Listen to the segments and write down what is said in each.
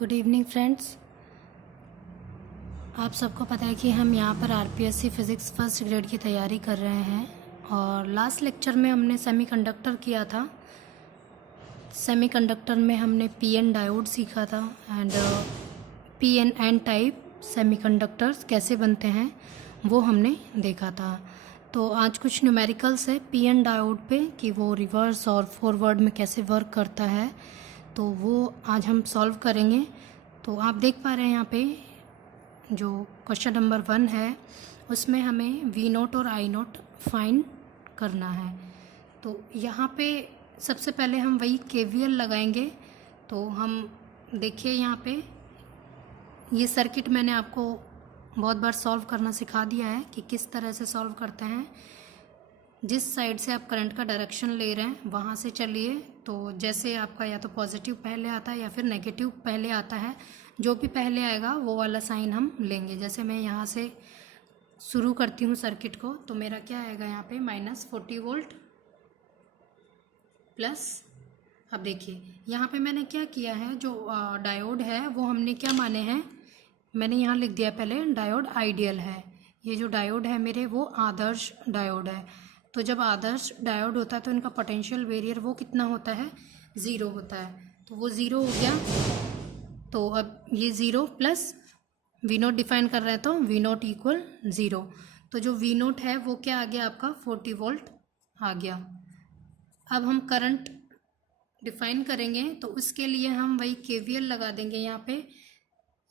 Good evening friends. आप सबको पता है कि हम यहाँ पर आरपीएससी फ़िज़िक्स फर्स्ट ग्रेड की तैयारी कर रहे हैं और लास्ट लेक्चर में हमने सेमीकंडक्टर किया था। सेमीकंडक्टर में हमने पीएन डायोड सीखा था and PN N type semiconductors कैसे बनते हैं वो हमने देखा था। तो आज कुछ न्यूमेरिकल्स है पीएन डायोड पे कि वो रिवर्स और फॉरवर्ड में कैसे वर्क करता है, तो वो आज हम सॉल्व करेंगे। तो आप देख पा रहे हैं यहाँ पे जो क्वेश्चन नंबर 1 है उसमें हमें वी नोट और आई नोट फाइंड करना है। तो यहाँ पे सबसे पहले हम वही केवीएल लगाएंगे। तो हम देखिए यहाँ पे ये सर्किट मैंने आपको बहुत बार सॉल्व करना सिखा दिया है कि किस तरह से सॉल्व करते हैं। जिस साइड से आप करंट का डायरेक्शन ले रहे हैं वहाँ से चलिए। तो जैसे आपका या तो पॉजिटिव पहले आता है या फिर नेगेटिव पहले आता है, जो भी पहले आएगा वो वाला साइन हम लेंगे। जैसे मैं यहाँ से शुरू करती हूँ सर्किट को, तो मेरा क्या आएगा यहाँ पे -40 वोल्ट प्लस। अब देखिए यहाँ पे मैंने क्या किया है, जो डायोड है वो हमने क्या माने हैं, मैंने यहाँ लिख दिया पहले डायोड आइडियल है। ये जो डायोड है मेरे वो आदर्श डायोड है। तो जब आदर्श डायोड होता है तो इनका पोटेंशियल वेरियर वो कितना होता है, 0 होता है। तो वो 0 हो गया। तो अब ये 0 प्लस वी नोट डिफाइन कर रहे हैं तो वी नोट इक्वल 0। तो जो वी नोट है वो क्या आ गया आपका 40 वोल्ट आ गया। अब हम करंट डिफाइन करेंगे तो उसके लिए हम वही केवीएल लगा देंगे यहाँ पे।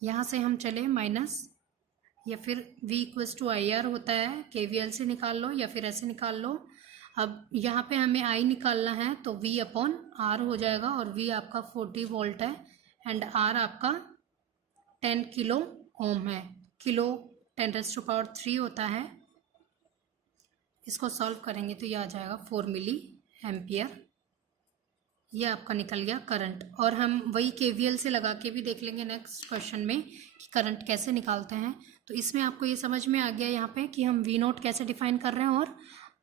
यहाँ से हम चले माइनस या फिर V equals to I R होता है, केवीएल से निकाल लो या फिर ऐसे निकाल लो। अब यहाँ पे हमें I निकालना है तो V अपॉन R हो जाएगा और V आपका 40 वोल्ट है एंड R आपका 10 किलो ओम है। किलो 10⁻³ होता है। इसको सॉल्व करेंगे तो ये आ जाएगा 4 मिली एम्पियर। ये आपका निकल गया करंट। और हम वही केवीएल से लगा के भी देख लेंगे नेक्स्ट क्वेश्चन में कि करंट कैसे निकालते हैं। तो इसमें आपको ये समझ में आ गया यहाँ पे कि हम वी नोट कैसे डिफाइन कर रहे हैं और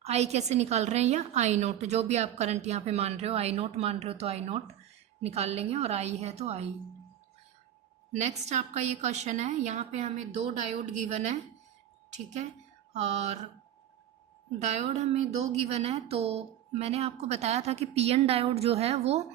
आई कैसे निकाल रहे हैं, या आई नोट जो भी आप करंट यहाँ पे मान रहे हो, आई नोट मान रहे हो तो आई नोट निकाल लेंगे और आई है तो आई। नेक्स्ट आपका ये क्वेश्चन है, यहाँ पे हमें 2 डायोड गिवन है, ठीक है। और डायोड हमें 2 गिवन है। तो मैंने आपको बताया था कि पीएन डायोड जो है वो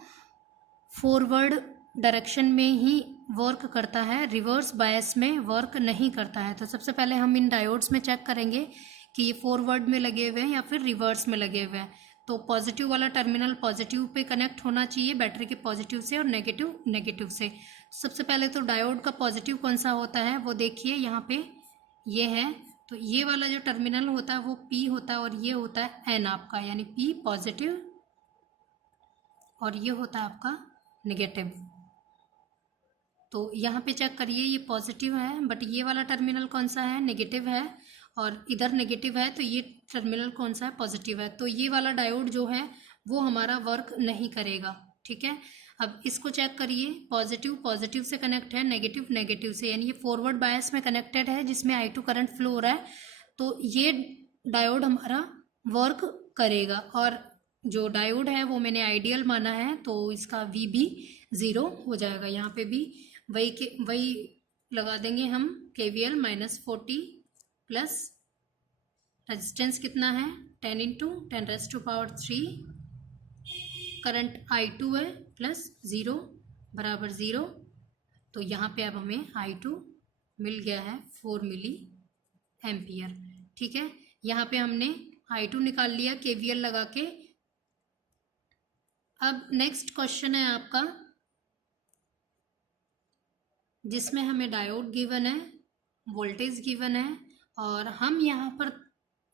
फॉरवर्ड डायरेक्शन में ही वर्क करता है, रिवर्स बायस में वर्क नहीं करता है। तो सबसे पहले हम इन डायोड्स में चेक करेंगे कि ये फॉरवर्ड में लगे हुए हैं या फिर रिवर्स में लगे हुए हैं। तो पॉजिटिव वाला टर्मिनल पॉजिटिव पे कनेक्ट होना चाहिए बैटरी के पॉजिटिव से, और नेगेटिव नेगेटिव से। सबसे पहले तो डायोड का पॉजिटिव कौन सा होता है वो देखिए, यहाँ पे ये है। तो ये वाला जो टर्मिनल होता है वो P होता है और ये होता है N आपका, यानी P पॉजिटिव और ये होता है आपका नेगेटिव। तो यहाँ पे चेक करिए ये पॉजिटिव है बट ये वाला टर्मिनल कौन सा है, नेगेटिव है, और इधर नेगेटिव है तो ये टर्मिनल कौन सा है, पॉजिटिव है। तो ये वाला डायोड जो है वो हमारा वर्क नहीं करेगा, ठीक है। अब इसको चेक करिए, पॉजिटिव पॉजिटिव से कनेक्ट है, नेगेटिव नेगेटिव से, यानी ये फॉरवर्ड बायस में कनेक्टेड है जिसमें I2 करंट फ्लो हो रहा है। तो ये डायोड हमारा वर्क करेगा। और जो डायोड है वो मैंने आइडियल माना है तो इसका V भी 0 हो जाएगा। यहाँ पे भी वही लगा देंगे हम केवीएल -40 प्लस रेजिस्टेंस कितना है 10 × 10⁻³ करंट I2 है प्लस 0 बराबर 0। तो यहाँ पे अब हमें I2 मिल गया है 4 मिली एम्पियर, ठीक है। यहाँ पे हमने I2 निकाल लिया केवीएल लगा के। अब नेक्स्ट क्वेश्चन है आपका जिसमें हमें डायोड गिवन है, वोल्टेज गिवन है, और हम यहाँ पर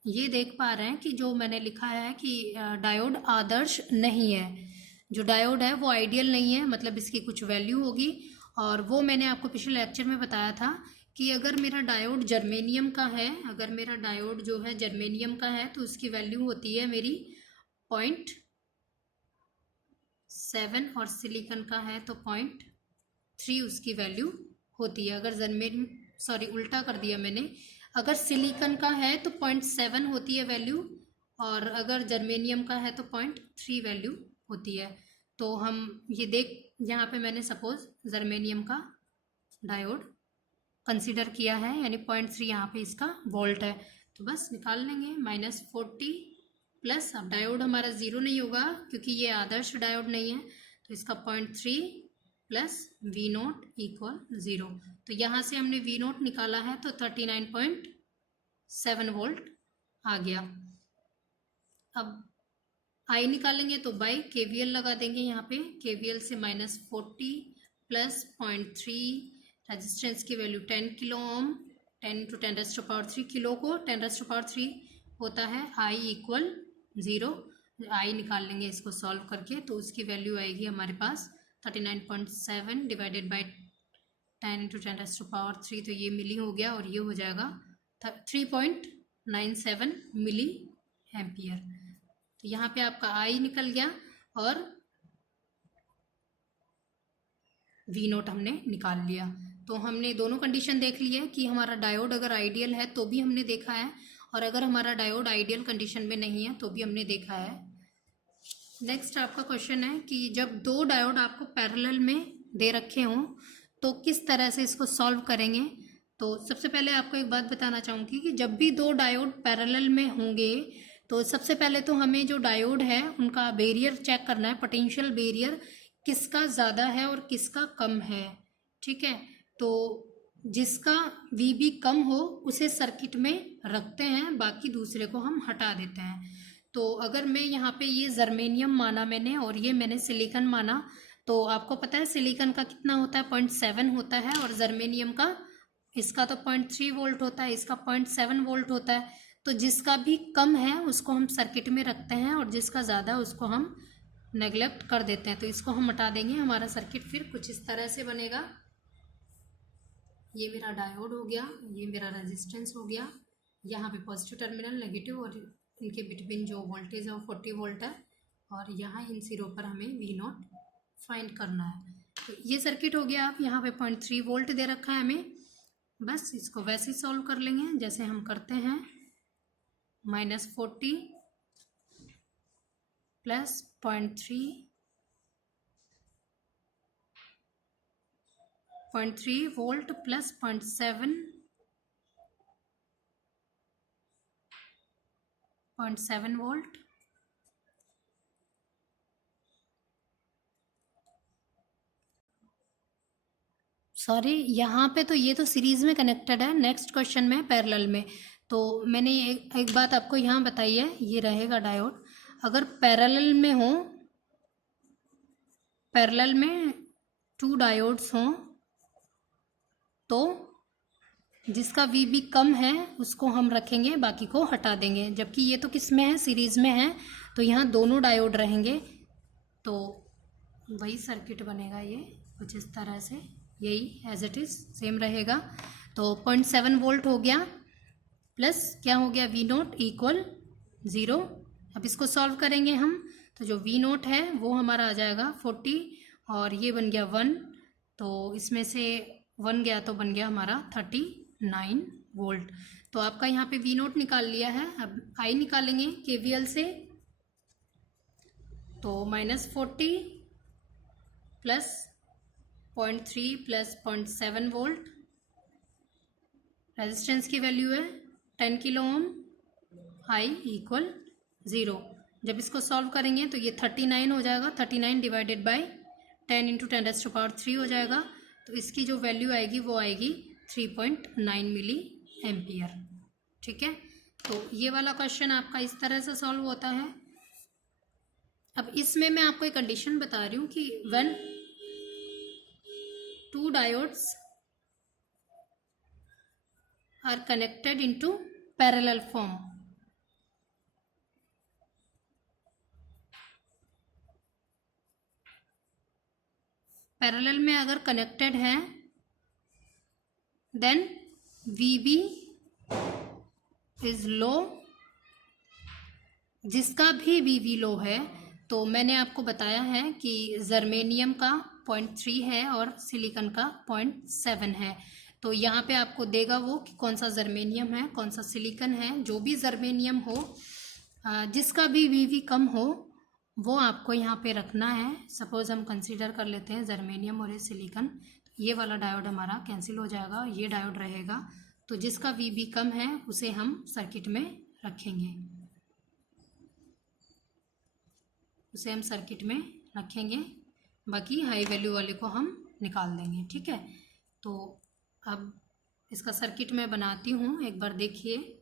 ये देख पा रहे हैं कि जो मैंने लिखा है कि डायोड आदर्श नहीं है। जो डायोड है वो आइडियल नहीं है, मतलब इसकी कुछ वैल्यू होगी। और वो मैंने आपको पिछले लेक्चर में बताया था कि अगर मेरा डायोड जर्मेनियम का है, अगर मेरा डायोड जो है जर्मेनियम का है तो उसकी वैल्यू होती है मेरी 0.7, और सिलिकॉन का है तो 0.3 उसकी वैल्यू होती है। अगर उल्टा कर दिया मैंने, अगर सिलिकॉन का है तो 0.7 होती है वैल्यू, और अगर जर्मेनियम का है तो 0.3 वैल्यू होती है। तो हम ये यहाँ पे मैंने सपोज जर्मेनियम का डायोड कंसीडर किया है, यानी 0.3 यहाँ पे इसका वोल्ट है, तो बस निकाल लेंगे -40 प्लस, अब डायोड हमारा ज़ीरो नहीं होगा क्योंकि ये आदर्श डायोड नहीं है, तो इसका 0.3 प्लस V0 इक्वल 0। तो यहाँ से हमने V0 निकाला है तो 39.7 वोल्ट आ गया। अब I निकालेंगे तो बाई KVL लगा देंगे यहाँ पे, KVL से -40 प्लस 0.3, रेजिस्टेंस की वैल्यू 10 किलो ओम, 10 × 10⁻³ किलो को 10⁻³ होता है, I इक्वल 0। I निकाल लेंगे इसको सॉल्व करके, तो उसकी वैल्यू आएगी हमारे पास 39.7 डिवाइडेड बाई 10 × 10⁻³, तो ये मिली हो गया, और ये हो जाएगा 3.97 मिली एम्पियर। तो यहाँ पे आपका I निकल गया और V0 हमने निकाल लिया। तो हमने दोनों कंडीशन देख ली है कि हमारा डायोड अगर आइडियल है तो भी हमने देखा है, और अगर हमारा डायोड आइडियल कंडीशन में नहीं है तो भी हमने देखा है। नेक्स्ट आपका क्वेश्चन है कि जब दो डायोड आपको पैरेलल में दे रखे हों तो किस तरह से इसको सॉल्व करेंगे। तो सबसे पहले आपको एक बात बताना चाहूँगी कि जब भी दो डायोड पैरेलल में होंगे तो सबसे पहले तो हमें जो डायोड है उनका बैरियर चेक करना है, पोटेंशियल बैरियर किसका ज़्यादा है और किसका कम है, ठीक है। तो जिसका VB कम हो उसे सर्किट में रखते हैं, बाकी दूसरे को हम हटा देते हैं। तो अगर मैं यहाँ पे ये जर्मेनियम माना मैंने और ये मैंने सिलिकॉन माना, तो आपको पता है सिलिकॉन का कितना होता है, 0.7 होता है, और जर्मेनियम का इसका तो 0.3 वोल्ट होता है, इसका 0.7 वोल्ट होता है। तो जिसका भी कम है उसको हम सर्किट में रखते हैं और जिसका ज़्यादा उसको हम नेगलेक्ट कर देते हैं। तो इसको हम हटा देंगे, हमारा सर्किट फिर कुछ इस तरह से बनेगा। ये मेरा डायोड हो गया, ये मेरा रेजिस्टेंस हो गया, यहाँ पे पॉजिटिव टर्मिनल, नेगेटिव, और इनके बिटवीन जो वोल्टेज है वो 40 वोल्ट है, और यहाँ इन सिरों पर हमें V0 फाइंड करना है। तो ये सर्किट हो गया। आप यहाँ पे 0.3 वोल्ट दे रखा है हमें, बस इसको वैसे ही सॉल्व कर लेंगे जैसे हम करते हैं। -40 plus 0.3 volt plus 0.7 volt, sorry यहाँ पे तो ये तो सीरीज में कनेक्टेड है, नेक्स्ट क्वेश्चन में पैरेलल में। तो मैंने एक बात आपको यहाँ बताई है, ये रहेगा डायोड। अगर पैरेलल में हो, पैरेलल में 2 डायोड्स हों तो जिसका VB कम है उसको हम रखेंगे, बाकी को हटा देंगे। जबकि ये तो किस में है, सीरीज़ में है, तो यहाँ दोनों डायोड रहेंगे, तो वही सर्किट बनेगा ये कुछ इस तरह से, यही एज इट इज़ सेम रहेगा। तो 0.7 वोल्ट हो गया, प्लस क्या हो गया, V0 इक्वल 0। अब इसको सॉल्व करेंगे हम, तो जो V0 है वो हमारा आ जाएगा 40, और ये बन गया 1, तो इसमें से 1 गया तो बन गया हमारा 39 वोल्ट। तो आपका यहाँ पे V0 निकाल लिया है। अब I निकालेंगे KVL से, तो -40 प्लस 0.3 प्लस 0.7 वोल्ट, रेजिस्टेंस की वैल्यू है 10 किलो ओम, I इक्वल 0। जब इसको सॉल्व करेंगे तो ये 39 हो जाएगा, 39 डिवाइडेड बाई 10 × 10⁻³ हो जाएगा, तो इसकी जो वैल्यू आएगी वो आएगी 3.9 मिली एम्पियर, ठीक है। तो ये वाला क्वेश्चन आपका इस तरह से सॉल्व होता है। अब इसमें मैं आपको एक कंडीशन बता रही हूँ कि when 2 diodes are connected into parallel form, parallel में अगर कनेक्टेड है देन VB इज लो, जिसका भी VB लो है, तो मैंने आपको बताया है कि जर्मेनियम का 0.3 है और सिलिकॉन का 0.7 है। तो यहाँ पे आपको देगा वो कि कौन सा जर्मेनियम है कौन सा सिलिकॉन है। जो भी जर्मेनियम हो, जिसका भी VB कम हो वो आपको यहाँ पे रखना है। सपोज़ हम कंसीडर कर लेते हैं जर्मेनियम और सिलिकॉन, ये वाला डायोड हमारा कैंसिल हो जाएगा, ये डायोड रहेगा। तो जिसका वीबी कम है उसे हम सर्किट में रखेंगे, उसे हम सर्किट में रखेंगे, बाकी हाई वैल्यू वाले को हम निकाल देंगे। ठीक है, तो अब इसका सर्किट मैं बनाती हूँ, एक बार देखिए।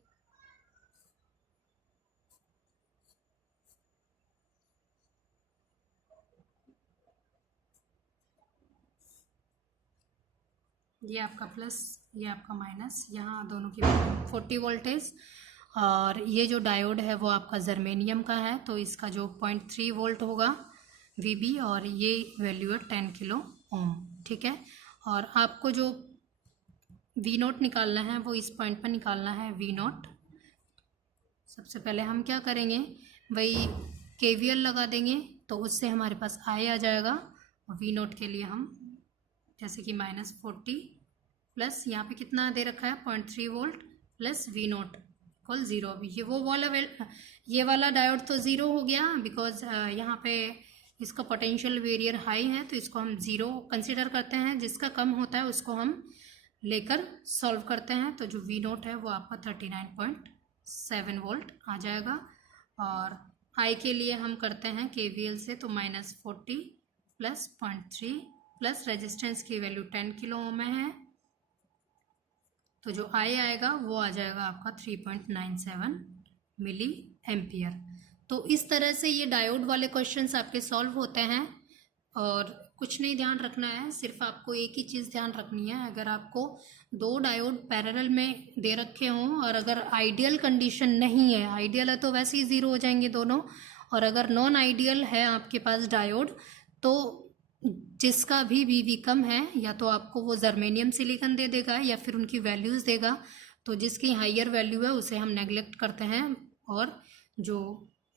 ये आपका प्लस, ये आपका माइनस, यहाँ दोनों की 40 वोल्टेज। और ये जो डायोड है वो आपका जर्मेनियम का है, तो इसका जो 0.3 वोल्ट होगा वीबी, और ये वैल्यू है 10 किलो ओम। ठीक है, और आपको जो वी नोट निकालना है वो इस पॉइंट पर निकालना है, वी नोट। सबसे पहले हम क्या करेंगे, वही केवीएल लगा देंगे, तो उससे हमारे पास आई आ जाएगा। और वी नोट के लिए हम जैसे कि -40 प्लस यहाँ पे कितना दे रखा है 0.3 volt plus V naught equal 0। अभी ये वाला डायोड तो 0 हो गया, बिकॉज यहाँ पे इसका पोटेंशियल वेरियर हाई है, तो इसको हम 0 कंसिडर करते हैं। जिसका कम होता है उसको हम लेकर सॉल्व करते हैं। तो जो वी नोट है वो आपका 39.7 वोल्ट आ जाएगा। और आई के लिए हम करते हैं केवीएल से, तो -40 प्लस 0.3 प्लस रेजिस्टेंस की वैल्यू 10 किलो ओम है, तो जो आई आएगा वो आ जाएगा आपका 3.97 मिली एम्पियर। तो इस तरह से ये डायोड वाले क्वेश्चंस आपके सॉल्व होते हैं। और कुछ नहीं ध्यान रखना है, सिर्फ आपको एक ही चीज़ ध्यान रखनी है। अगर आपको 2 डायोड पैरेलल में दे रखे हों और अगर आइडियल कंडीशन नहीं है, आइडियल है तो वैसे ही 0 हो जाएंगे दोनों, और अगर नॉन आइडियल है आपके पास डायोड, तो जिसका भी वीवी कम है या तो आपको वो जर्मेनियम सिलिकॉन दे देगा या फिर उनकी वैल्यूज़ देगा। तो जिसकी हाइयर वैल्यू है उसे हम नेगलेक्ट करते हैं, और जो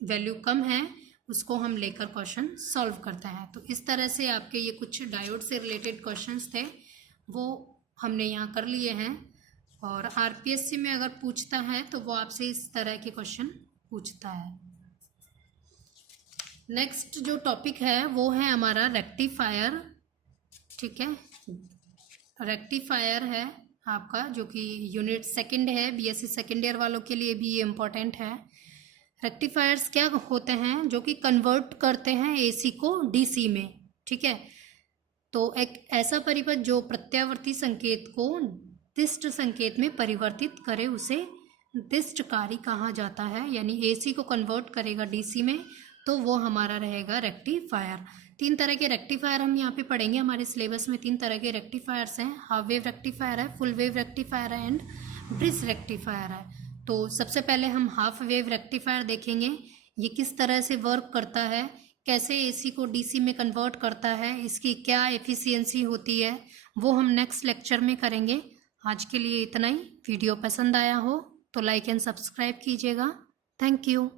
वैल्यू कम है उसको हम लेकर क्वेश्चन सॉल्व करते हैं। तो इस तरह से आपके ये कुछ डायोड से रिलेटेड क्वेश्चंस थे, वो हमने यहाँ कर लिए हैं। और आरपीएससी में अगर पूछता है तो वो आपसे इस तरह के क्वेश्चन पूछता है। नेक्स्ट जो टॉपिक है वो है हमारा रेक्टिफायर। ठीक है, रेक्टिफायर है आपका, जो कि यूनिट सेकंड है, बीएससी सेकेंड ईयर वालों के लिए भी ये इम्पोर्टेंट है। रेक्टिफायर्स क्या होते हैं, जो कि कन्वर्ट करते हैं एसी को डीसी में। ठीक है, तो एक ऐसा परिपथ जो प्रत्यावर्ती संकेत को दिष्ट संकेत में परिवर्तित करे उसे दिष्टकारी कहा जाता है। यानी एसी को कन्वर्ट करेगा डीसी में, तो वो हमारा रहेगा रेक्टिफायर। 3 तरह के रेक्टिफायर हम यहाँ पे पढ़ेंगे। हमारे सिलेबस में 3 तरह के रेक्टिफायर्स हैं, हाफ वेव रेक्टिफायर है, फुल वेव रेक्टिफायर है एंड ब्रिज रेक्टिफायर है। तो सबसे पहले हम हाफ वेव रेक्टिफायर देखेंगे, ये किस तरह से वर्क करता है, कैसे एसी को डीसी में कन्वर्ट करता है, इसकी क्या एफिशिएंसी होती है, वो हम नेक्स्ट लेक्चर में करेंगे। आज के लिए इतना ही। वीडियो पसंद आया हो तो लाइक एंड सब्सक्राइब कीजिएगा। Thank you.